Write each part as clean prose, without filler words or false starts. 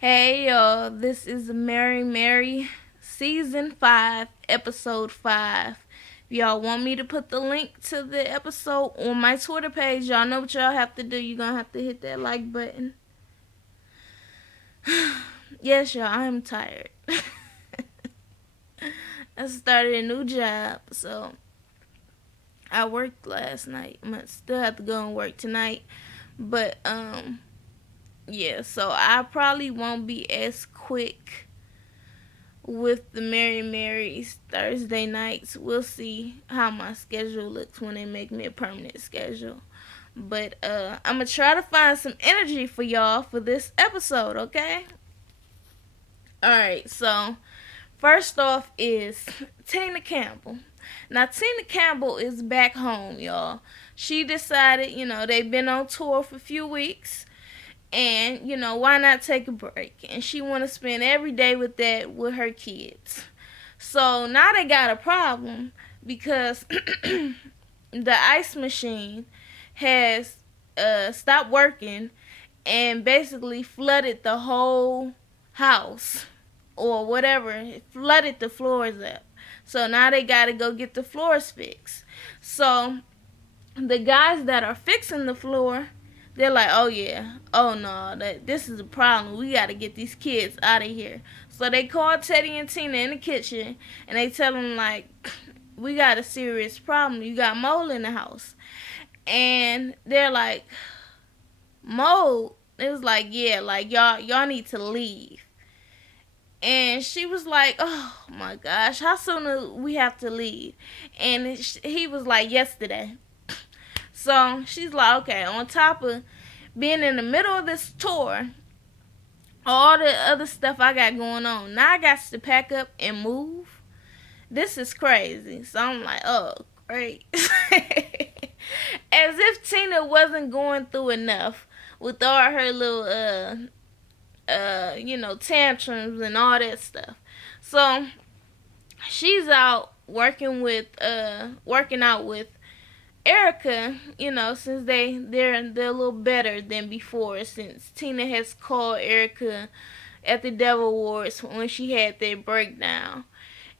Hey y'all, this is Mary Mary, Season 5, Episode 5. If y'all want me to put the link to the episode on my Twitter page, y'all know what y'all have to do. You're gonna have to hit that like button. Yes, y'all, I'm tired. I started a new job, so I worked last night. I still have to go and work tonight. But, yeah, so I probably won't be as quick with the Mary Marys Thursday nights. We'll see how my schedule looks when they make me a permanent schedule. But I'm gonna try to find some energy for y'all for this episode, okay? Alright, so first off is Tina Campbell. Now Tina Campbell is back home, y'all. She decided, they've been on tour for a few weeks and why not take a break, and she want to spend every day with her kids. So now they got a problem because the ice machine has stopped working and basically flooded the whole house or whatever. It flooded the floors up. So now they got to go get the floors fixed. So the guys that are fixing the floor, they're like, oh yeah, oh no, this is a problem. We got to get these kids out of here. So they call Teddy and Tina in the kitchen and they tell them like, we got a serious problem. You got mold in the house. And they're like, mold? It was like, yeah, like y'all need to leave. And she was like, oh my gosh, how soon do we have to leave? And he was like, yesterday. So she's like, okay, on top of being in the middle of this tour, all the other stuff I got going on, now I got to pack up and move. This is crazy. So I'm like, oh, great. As if Tina wasn't going through enough with all her little, tantrums and all that stuff. So she's out working out with Erica, since they're a little better than before, since Tina has called Erica at the Devil Awards when she had their breakdown.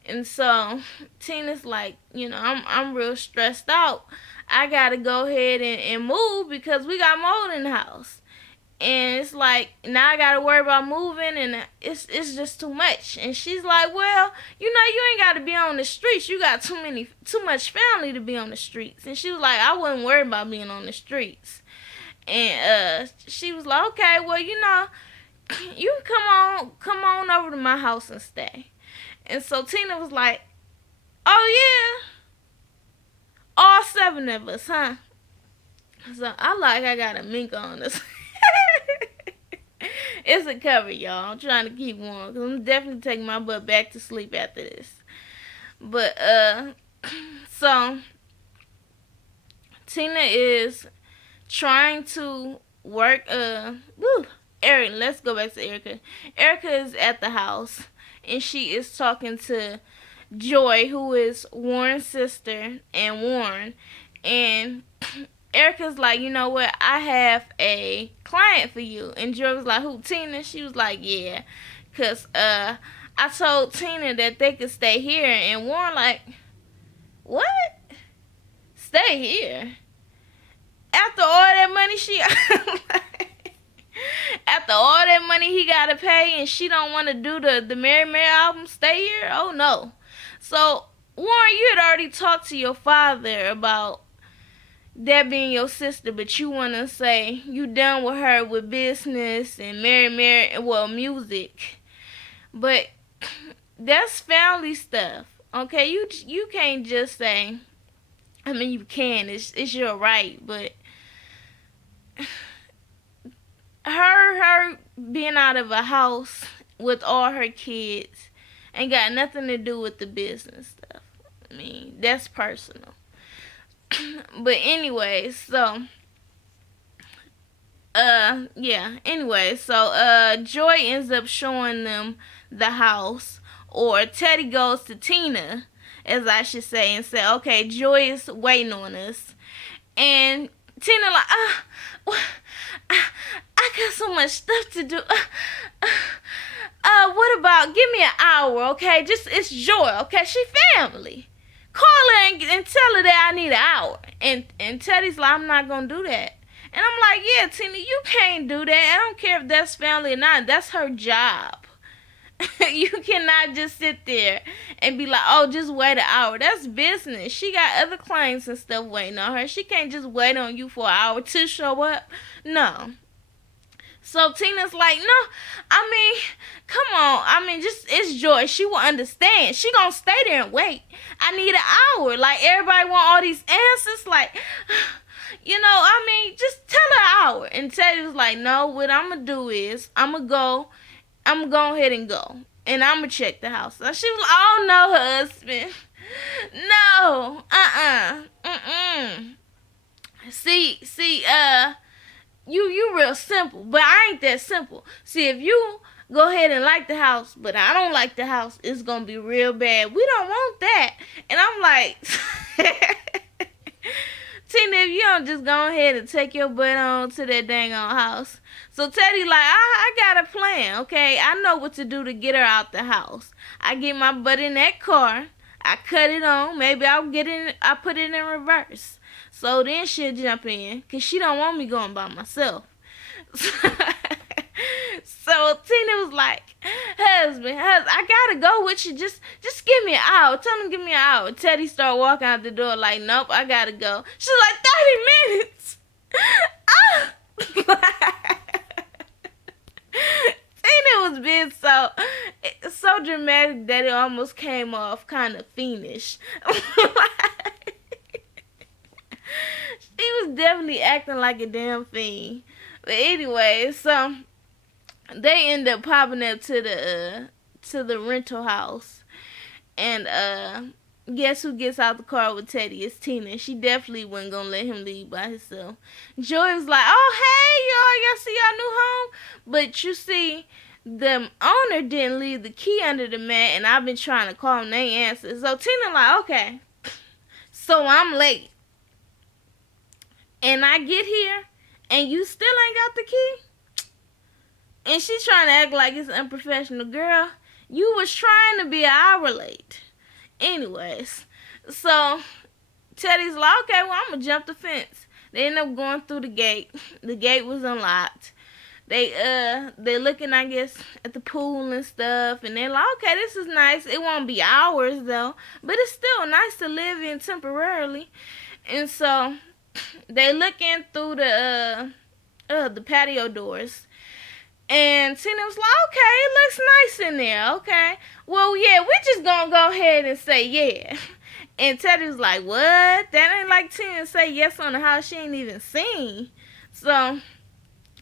And so Tina's like, I'm real stressed out. I gotta go ahead and move because we got mold in the house. And it's like now I gotta worry about moving, and it's just too much. And she's like, well, you ain't gotta be on the streets. You got too much family to be on the streets. And she was like, I wouldn't worry about being on the streets. And she was like, okay, well, you can come on over to my house and stay. And so Tina was like, oh yeah, all 7 of us, huh? So I got a mink on this. It's a cover, y'all. I'm trying to keep warm because I'm definitely taking my butt back to sleep after this. But so Tina is trying to work. Eric. Let's go back to Erica. Erica is at the house and she is talking to Joy, who is Warren's sister, and Warren. And Erica's like, you know what? I have a client for you. And Joy was like, who, Tina? She was like, yeah. Because I told Tina that they could stay here. And Warren like, what? Stay here? After all that money after all that money he got to pay and she don't want to do the Mary Mary album, stay here? Oh, no. So, Warren, you had already talked to your father about that being your sister, but you want to say you done with her with business and Mary, well, music. But that's family stuff, okay? You can't just say, I mean, you can, it's your right, but her being out of a house with all her kids ain't got nothing to do with the business stuff. I mean, that's personal. But anyway, so Joy ends up showing them the house, or Teddy goes to Tina, as I should say, and say, okay, Joy is waiting on us. And Tina like, I I got so much stuff to do. What about give me an hour, okay? Just it's Joy, okay? She family. Call her and tell her that I need an hour. And Teddy's like, I'm not gonna do that. And I'm like, yeah, Tina, you can't do that. I don't care if that's family or not. That's her job. You cannot just sit there and be like, oh, just wait an hour. That's business. She got other clients and stuff waiting on her. She can't just wait on you for an hour to show up. No. So Tina's like, no, I mean, come on. I mean, just it's Joy. She will understand. She gonna stay there and wait. I need an hour. Like, everybody want all these answers. Like, I mean, just tell her an hour. And Teddy was like, no, what I'm gonna do is I'm gonna go ahead and go. And I'm gonna check the house. And she was like, oh, no, husband. No. See, you real simple, but I ain't that simple. See, if you go ahead and like the house, but I don't like the house, it's gonna be real bad. We don't want that. And I'm like, Tina, if you don't just go ahead and take your butt on to that dang on house. So Teddy like, I got a plan, okay? I know what to do to get her out the house. I get my butt in that car. I cut it on. Maybe I put it in reverse. So then she'll jump in, because she don't want me going by myself. So Tina was like, husband, I gotta go with you. Just give me an hour. Tell him to give me an hour. Teddy started walking out the door like, nope, I gotta go. She's like, 30 minutes. Tina was being so dramatic that it almost came off kind of fiendish. She was definitely acting like a damn fiend. But anyway, so they end up popping up to the rental house, and guess who gets out the car with Teddy? It's Tina. She definitely wasn't gonna let him leave by himself. Joy was like, "Oh hey y'all see y'all new home?" But you see, the owner didn't leave the key under the mat, and I've been trying to call them. They answer. So Tina like, okay, so I'm late, and I get here, and you still ain't got the key. And she's trying to act like it's unprofessional. Girl, you was trying to be an hour late. Anyways, so Teddy's like, okay, well, I'm going to jump the fence. They end up going through the gate. The gate was unlocked. They looking, I guess, at the pool and stuff. And they're like, okay, this is nice. It won't be hours, though. But it's still nice to live in temporarily. And so they look in through the patio doors. And Tina was like, okay, it looks nice in there, okay. Well, yeah, we're just going to go ahead and say yeah. And Teddy was like, what? That ain't like Tina say yes on the house she ain't even seen. So I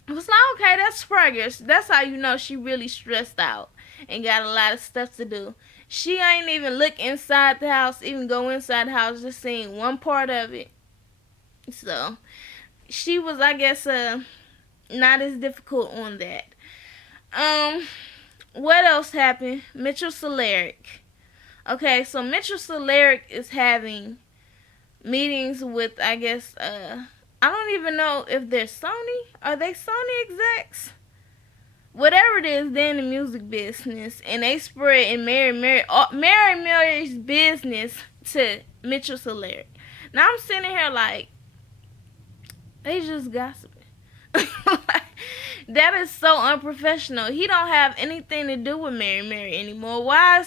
was like, okay, that's progress. That's how you know she really stressed out and got a lot of stuff to do. She ain't even look inside the house, even go inside the house, just seeing one part of it. So she was, I guess, not as difficult on that. What else happened? Mitchell Solaric. Okay, so Mitchell Solaric is having meetings with, I guess, I don't even know if they're Sony. Are they Sony execs? Whatever it is, they're in the music business, and they spread in Mary's business to Mitchell Solaric. Now I'm sitting here like, they just gossiping. That is so unprofessional. He don't have anything to do with Mary anymore. Why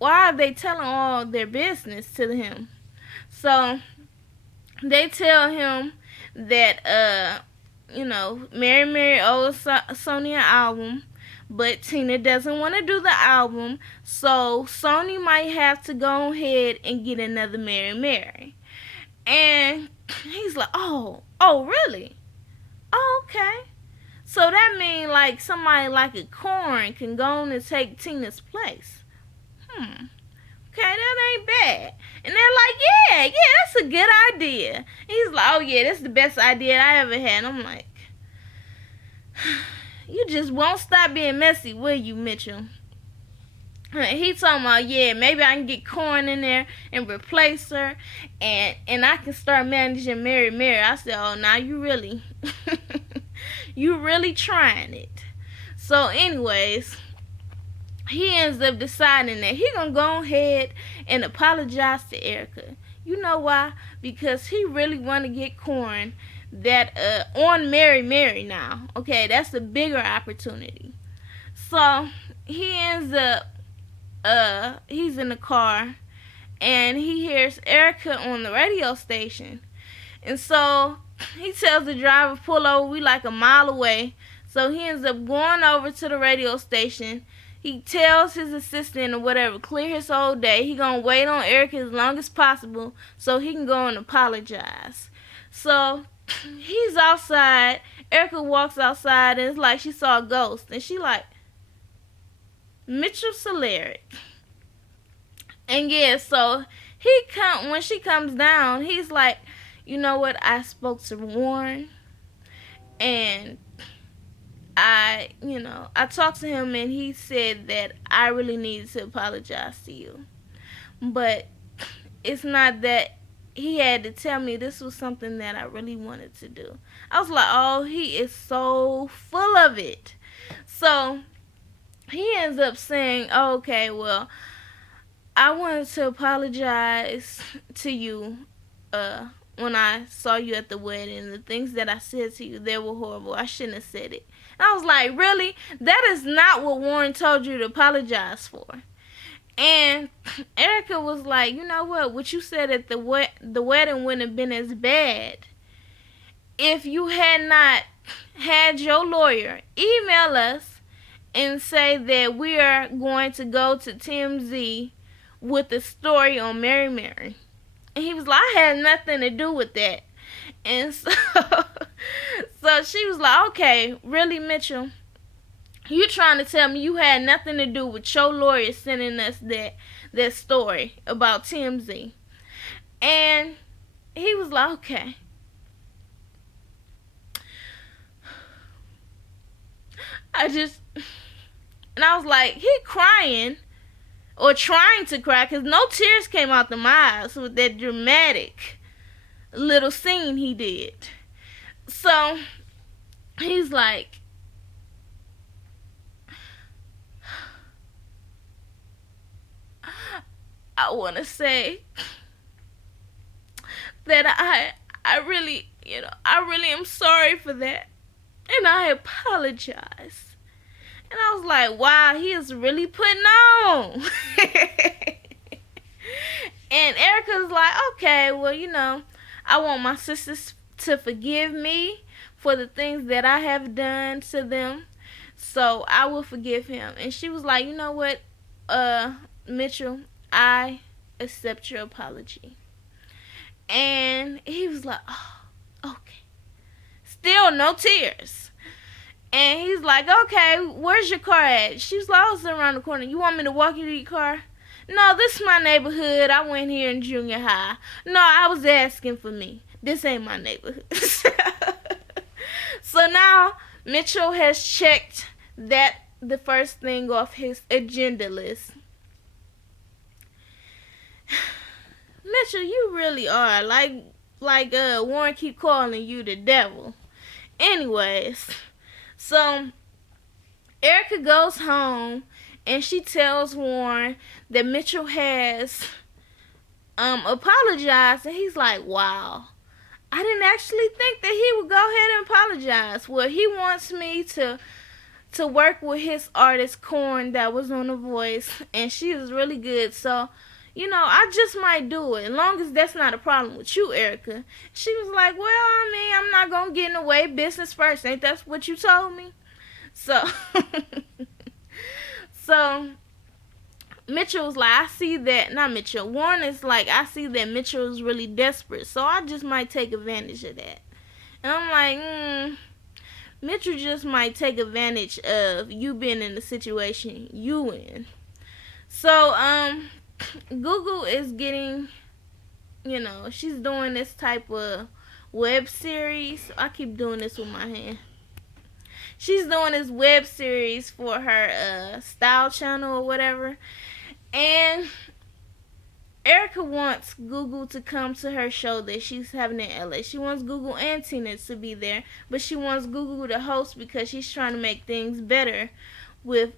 are they telling all their business to him? So they tell him that Mary owes Sony an album, but Tina doesn't want to do the album, so Sony might have to go ahead and get another Mary. And he's like, oh really? Oh, okay. So that means like somebody like a Corn can go on and take Tina's place. Okay, that ain't bad. And they're like, yeah, that's a good idea. And he's like, oh yeah, that's the best idea I ever had. And I'm like, you just won't stop being messy, will you, Mitchell? He talking about, yeah, maybe I can get Corn in there and replace her, and I can start managing Mary. I said, oh, now you really You really trying it. So, anyways, he ends up deciding that he gonna go ahead and apologize to Erica. You know why? Because he really want to get Corn that on Mary Mary now. Okay, that's a bigger opportunity. So he ends up he's in the car and he hears Erica on the radio station. And so he tells the driver, pull over, we like a mile away. So he ends up going over to the radio station. He tells his assistant or whatever, clear his whole day. He gonna wait on Erica as long as possible so he can go and apologize. So he's outside. Erica walks outside and it's like she saw a ghost. And she like, Mitchell Soleric. And yeah, so when she comes down, he's like, you know what, I spoke to Warren and I talked to him and he said that I really needed to apologize to you. But it's not that he had to tell me, this was something that I really wanted to do. I was like, oh, he is so full of it. So he ends up saying, oh, okay, well, I wanted to apologize to you when I saw you at the wedding. The things that I said to you, they were horrible. I shouldn't have said it. And I was like, really? That is not what Warren told you to apologize for. And Erica was like, you know what you said at the wedding wouldn't have been as bad if you had not had your lawyer email us and say that we are going to go to TMZ with the story on Mary Mary. And he was like, I had nothing to do with that. And so she was like, okay, really, Mitchell? You trying to tell me you had nothing to do with your lawyer sending us that story about TMZ? And he was like, okay. And I was like, he crying or trying to cry because no tears came out of my eyes with that dramatic little scene he did. So he's like, I want to say that I really am sorry for that, and I apologize. And I was like, wow, he is really putting on. And Erica's like, okay, well, I want my sisters to forgive me for the things that I have done to them, so I will forgive him. And she was like, you know what, Mitchell, I accept your apology. And he was like, oh, okay. Still no tears. And he's like, okay, where's your car at? She was like, I was around the corner. You want me to walk you to your car? No, this is my neighborhood. I went here in junior high. No, I was asking for me. This ain't my neighborhood. So now Mitchell has checked the first thing off his agenda list. Mitchell, you really are like Warren keep calling you the devil. Anyways, so Erica goes home and she tells Warren that Mitchell has apologized, and he's like, wow, I didn't actually think that he would go ahead and apologize. Well, he wants me to work with his artist Corn that was on The Voice, and she is really good, so I just might do it, as long as that's not a problem with you, Erica. She was like, well, I mean, I'm not going to get in the way. Business first. Ain't that what you told me? So, Mitchell was like, I see that, not Mitchell, Warren is like, I see that Mitchell is really desperate, so I just might take advantage of that. And I'm like, Mitchell just might take advantage of you being in the situation you in. So, Google is getting, she's doing this type of web series. I keep doing this with my hand. She's doing this web series for her style channel or whatever. And Erica wants Google to come to her show that she's having in LA. She wants Google and Tina to be there, but she wants Google to host because she's trying to make things better with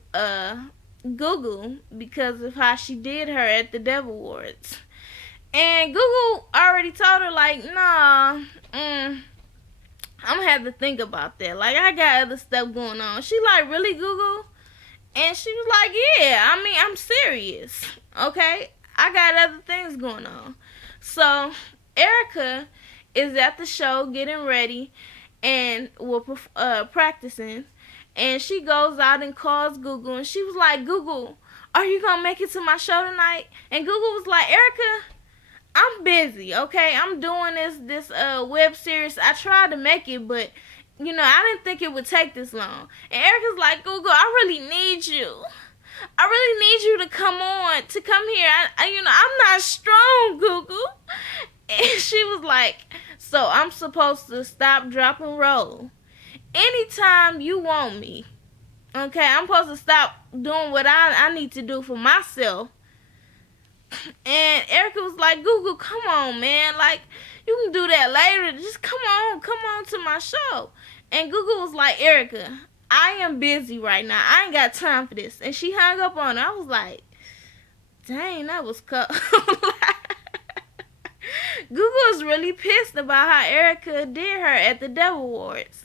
Google because of how she did her at the Dev Awards. And Google already told her like, nah, I'm gonna have to think about that. Like, I got other stuff going on. She like, really, Google? And she was like, yeah, I mean, I'm serious. Okay? I got other things going on. So, Erica is at the show getting ready and practicing. And she goes out and calls Google. And she was like, Google, are you going to make it to my show tonight? And Google was like, Erica, I'm busy, okay? I'm doing this web series. I tried to make it, but I didn't think it would take this long. And Erica's like, Google, I really need you. I really need you to come here. I'm not strong, Google. And she was like, so I'm supposed to stop, drop, and roll anytime you want me. Okay, I'm supposed to stop doing what I need to do for myself. And Erica was like, Google, come on, man. Like, you can do that later. Just come on to my show. And Google was like, Erica, I am busy right now. I ain't got time for this. And she hung up on her. I was like, dang, that was cold. Google was really pissed about how Erica did her at the Dev Awards.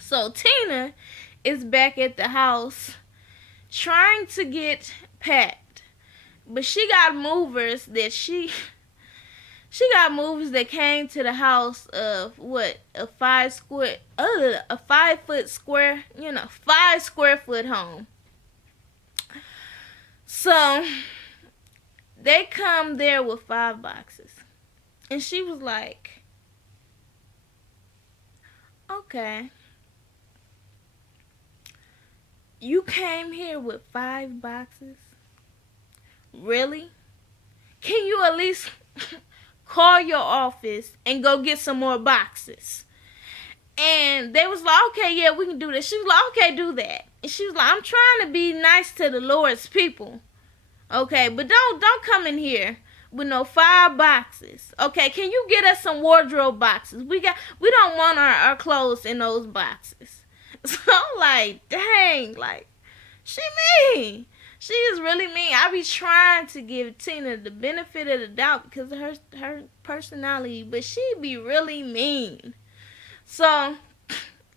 So Tina is back at the house trying to get packed. But she got movers that that came to the house of what, a 5 foot square, 5 square foot home. So they come there with 5 boxes. And she was like, okay, you came here with 5 boxes? Really? Can you at least call your office and go get some more boxes? And they was like, okay, yeah, we can do that. She was like, okay, do that. And she was like, I'm trying to be nice to the Lord's people. Okay, but don't come in here with no 5 boxes. Okay, can you get us some wardrobe boxes? We don't want our clothes in those boxes. So I'm like, dang, like, she mean. She is really mean. I be trying to give Tina the benefit of the doubt because of her personality, but she be really mean. So,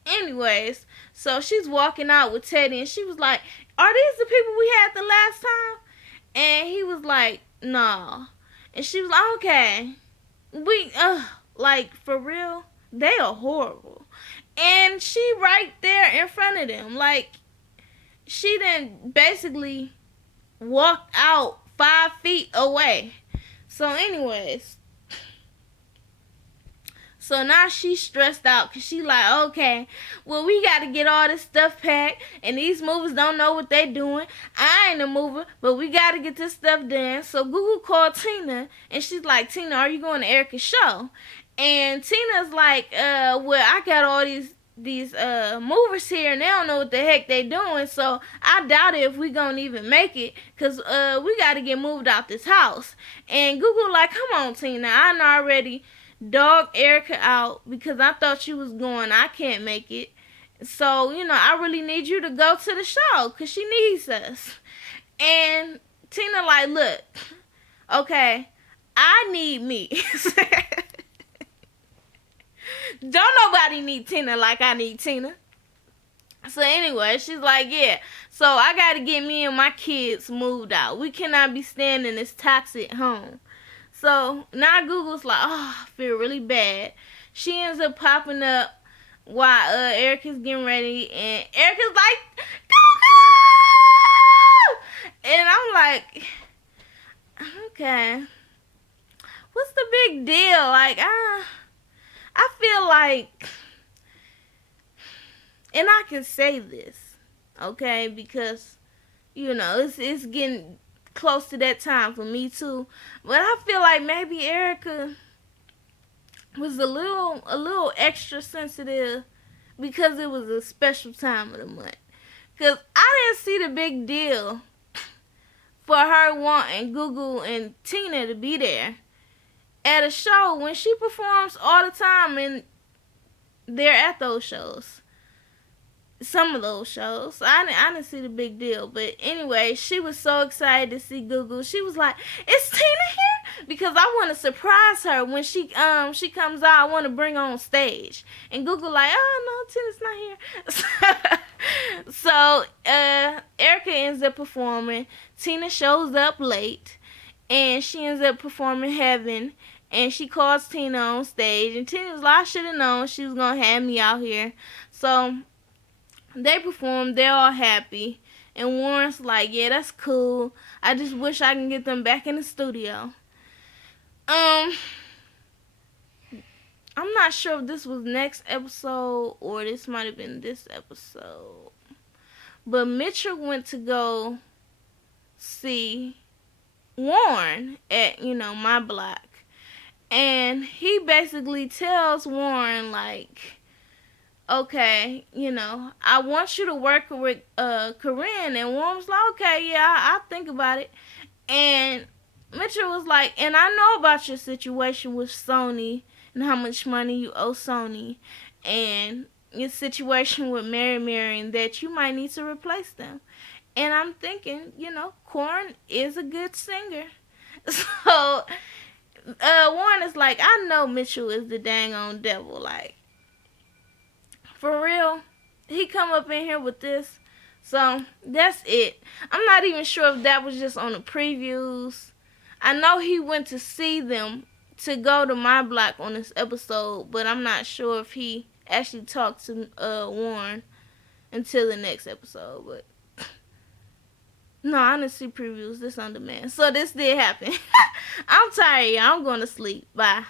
anyways, so she's walking out with Teddy, and she was like, are these the people we had the last time? And he was like, no. And she was like, okay. Like, for real? They are horrible. And she right there in front of them. Like, she done basically walked out 5 feet away. So anyways, so now she's stressed out because she like, okay, well, we got to get all this stuff packed, and these movers don't know what they doing. I ain't a mover, but we got to get this stuff done. So Google called Tina, and she's like, Tina, are you going to Erica's show? And Tina's like, well, I got all these movers here, and they don't know what the heck they doing, so I doubt it if we gonna even make it, because we gotta get moved out this house. And Google like, come on, Tina, I done already dogged Erica out because I thought she was going, I can't make it, so I really need you to go to the show because she needs us. And Tina like, look, okay, I need me. Don't nobody need Tina like I need Tina. So anyway, she's like, yeah, so I got to get me and my kids moved out. We cannot be staying in this toxic home. So now Google's like, oh, I feel really bad. She ends up popping up while Erica's getting ready. And Erica's like, Google! And I'm like, okay, what's the big deal? Like, I feel like, and I can say this, okay, because, it's getting close to that time for me too, but I feel like maybe Erica was a little extra sensitive because it was a special time of the month, because I didn't see the big deal for her wanting Google and Tina to be there at a show when she performs all the time and they're at those shows. Some of those shows. So I didn't see the big deal. But anyway, she was so excited to see Google. She was like, "Is Tina here?" Because I want to surprise her when she comes out. I want to bring her on stage. And Google like, "Oh no, Tina's not here." So Erica ends up performing. Tina shows up late, and she ends up performing Heaven. And she calls Tina on stage, and Tina was like, "I should have known she was gonna have me out here." So they perform, they're all happy. And Warren's like, "Yeah, that's cool. I just wish I can get them back in the studio." I'm not sure if this was next episode or this might have been this episode. But Mitchell went to go see Warren at, my block. And he basically tells Warren, like, "Okay, I want you to work with Corinne." And Warren was like, "Okay, yeah, I'll think about it." And Mitchell was like, "And I know about your situation with Sony and how much money you owe Sony and your situation with Mary and that you might need to replace them." And I'm thinking, Korn is a good singer. So Warren is like, "I know Mitchell is the dang on devil. Like, for real, he come up in here with this." So that's it. I'm not even sure if that was just on the previews. I know he went to see them to go to my block on this episode, but I'm not sure if he actually talked to Warren until the next episode. But no, I didn't see previews. This on demand. So this did happen. I'm tired, y'all. I'm going to sleep. Bye.